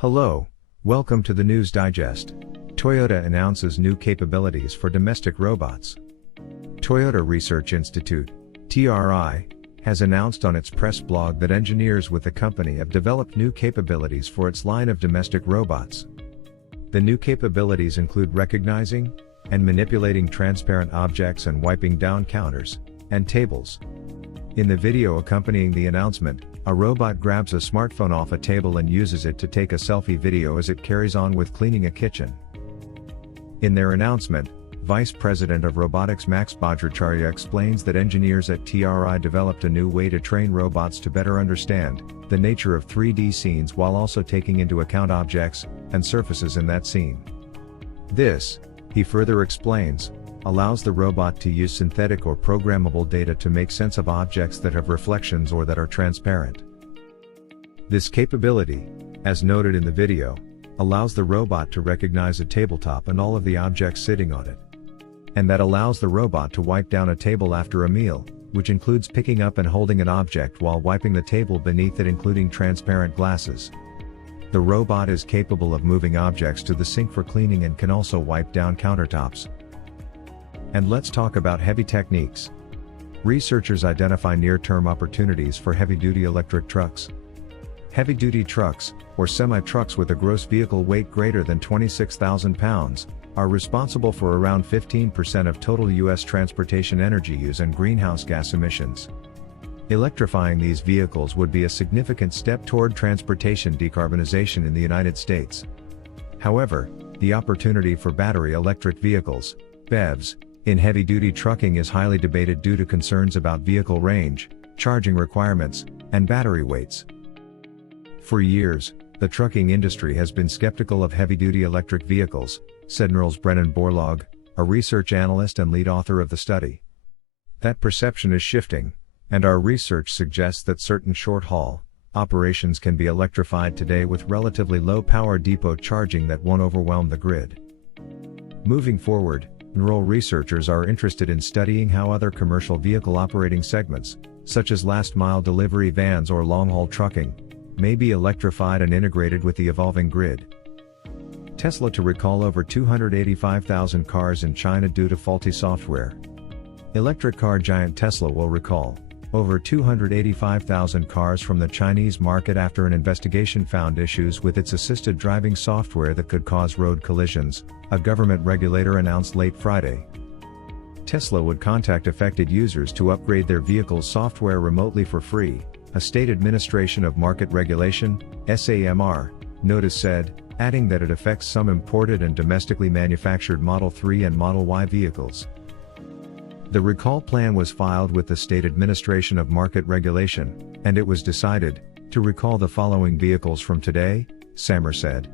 Hello, welcome to the News Digest. Toyota announces new capabilities for domestic robots. Toyota Research Institute, TRI, has announced on its press blog that engineers with the company have developed new capabilities for its line of domestic robots. The new capabilities include recognizing and manipulating transparent objects and wiping down counters and tables. In the video accompanying the announcement, a robot grabs a smartphone off a table and uses it to take a selfie video as it carries on with cleaning a kitchen. In their announcement, Vice President of Robotics Max Bhattacharya explains that engineers at TRI developed a new way to train robots to better understand the nature of 3D scenes while also taking into account objects and surfaces in that scene. This, he further explains, allows the robot to use synthetic or programmable data to make sense of objects that have reflections or that are transparent. This capability, as noted in the video, allows the robot to recognize a tabletop and all of the objects sitting on it. And that allows the robot to wipe down a table after a meal, which includes picking up and holding an object while wiping the table beneath it, including transparent glasses. The robot is capable of moving objects to the sink for cleaning and can also wipe down countertops. And let's talk about heavy techniques. Researchers identify near-term opportunities for heavy-duty electric trucks. Heavy-duty trucks, or semi-trucks with a gross vehicle weight greater than 26,000 pounds, are responsible for around 15% of total U.S. transportation energy use and greenhouse gas emissions. Electrifying these vehicles would be a significant step toward transportation decarbonization in the United States. However, the opportunity for battery electric vehicles, BEVs, in heavy-duty trucking is highly debated due to concerns about vehicle range, charging requirements, and battery weights. For years, the trucking industry has been skeptical of heavy-duty electric vehicles, said Niels Brennan Borlaug, a research analyst and lead author of the study. That perception is shifting, and our research suggests that certain short-haul operations can be electrified today with relatively low-power depot charging that won't overwhelm the grid. Moving forward, NROL researchers are interested in studying how other commercial vehicle operating segments, such as last-mile delivery vans or long-haul trucking, may be electrified and integrated with the evolving grid. Tesla to recall over 285,000 cars in China due to faulty software. Electric car giant Tesla will recall over 285,000 cars from the Chinese market after an investigation found issues with its assisted driving software that could cause road collisions, a government regulator announced late Friday. Tesla would contact affected users to upgrade their vehicle's software remotely for free, a State Administration of Market Regulation (SAMR) notice said, adding that it affects some imported and domestically manufactured Model 3 and Model Y vehicles. The recall plan was filed with the State Administration of Market Regulation, and it was decided to recall the following vehicles from today, SAMR said.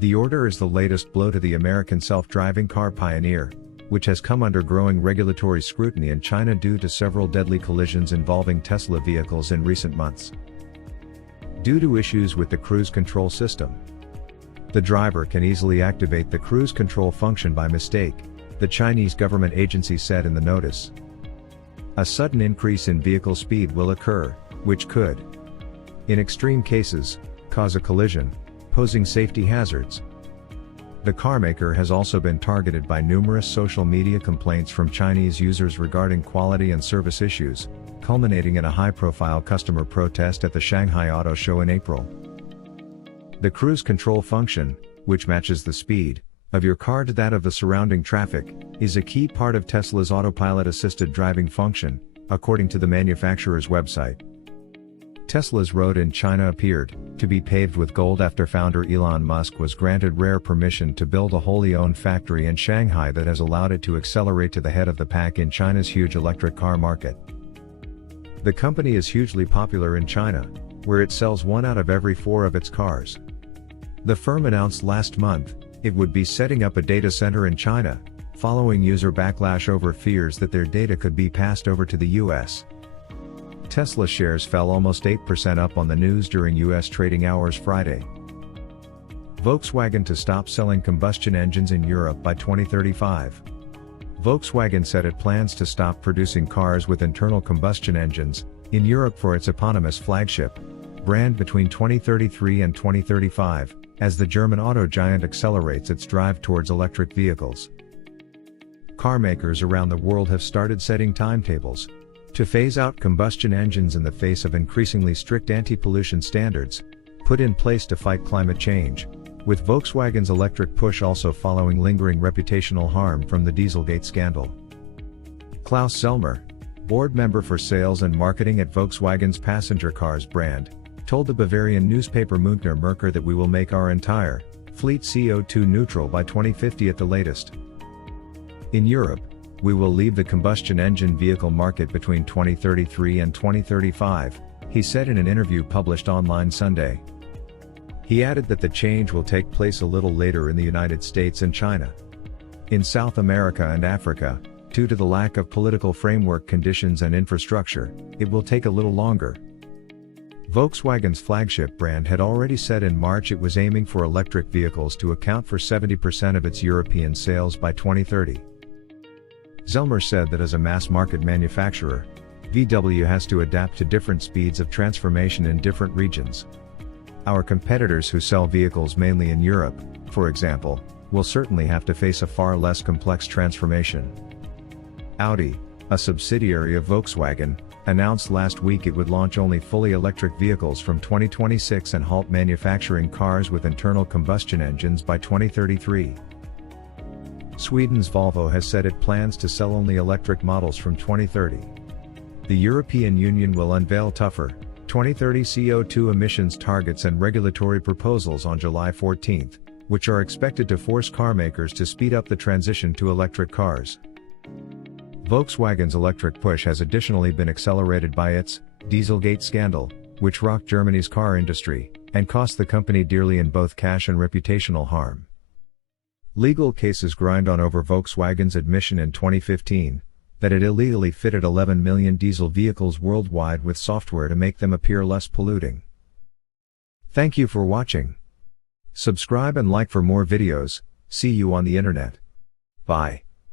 The order is the latest blow to the American self-driving car pioneer, which has come under growing regulatory scrutiny in China due to several deadly collisions involving Tesla vehicles in recent months. Due to issues with the cruise control system, the driver can easily activate the cruise control function by mistake, the Chinese government agency said in the notice. A sudden increase in vehicle speed will occur, which could, in extreme cases, cause a collision, posing safety hazards. The carmaker has also been targeted by numerous social media complaints from Chinese users regarding quality and service issues, culminating in a high-profile customer protest at the Shanghai Auto Show in April. The cruise control function, which matches the speed of your car to that of the surrounding traffic, is a key part of Tesla's autopilot-assisted driving function, according to the manufacturer's website. Tesla's road in China appeared to be paved with gold after founder Elon Musk was granted rare permission to build a wholly owned factory in Shanghai that has allowed it to accelerate to the head of the pack in China's huge electric car market. The company is hugely popular in China, where it sells 1 out of every 4 of its cars. The firm announced last month it would be setting up a data center in China, following user backlash over fears that their data could be passed over to the US. Tesla shares fell almost 8% up on the news during US trading hours Friday. Volkswagen to stop selling combustion engines in Europe by 2035. Volkswagen said it plans to stop producing cars with internal combustion engines in Europe for its eponymous flagship, brand between 2033 and 2035, as the German auto giant accelerates its drive towards electric vehicles. Car makers around the world have started setting timetables to phase out combustion engines in the face of increasingly strict anti-pollution standards put in place to fight climate change, with Volkswagen's electric push also following lingering reputational harm from the Dieselgate scandal. Klaus Selmer, board member for sales and marketing at Volkswagen's passenger cars brand, told the Bavarian newspaper Münchner Merkur that we will make our entire fleet CO2 neutral by 2050 at the latest. In Europe, we will leave the combustion engine vehicle market between 2033 and 2035, he said in an interview published online Sunday. He added that the change will take place a little later in the United States and China. In South America and Africa, due to the lack of political framework conditions and infrastructure, it will take a little longer. Volkswagen's flagship brand had already said in March it was aiming for electric vehicles to account for 70% of its European sales by 2030. Selmer said that as a mass-market manufacturer, VW has to adapt to different speeds of transformation in different regions. Our competitors who sell vehicles mainly in Europe, for example, will certainly have to face a far less complex transformation. Audi, a subsidiary of Volkswagen, announced last week it would launch only fully electric vehicles from 2026 and halt manufacturing cars with internal combustion engines by 2033. Sweden's Volvo has said it plans to sell only electric models from 2030. The European Union will unveil tougher 2030 CO2 emissions targets and regulatory proposals on July 14, which are expected to force car makers to speed up the transition to electric cars. Volkswagen's electric push has additionally been accelerated by its Dieselgate scandal, which rocked Germany's car industry and cost the company dearly in both cash and reputational harm. Legal cases grind on over Volkswagen's admission in 2015 that it illegally fitted 11 million diesel vehicles worldwide with software to make them appear less polluting. Thank you for watching. Subscribe and like for more videos. See you on the internet. Bye.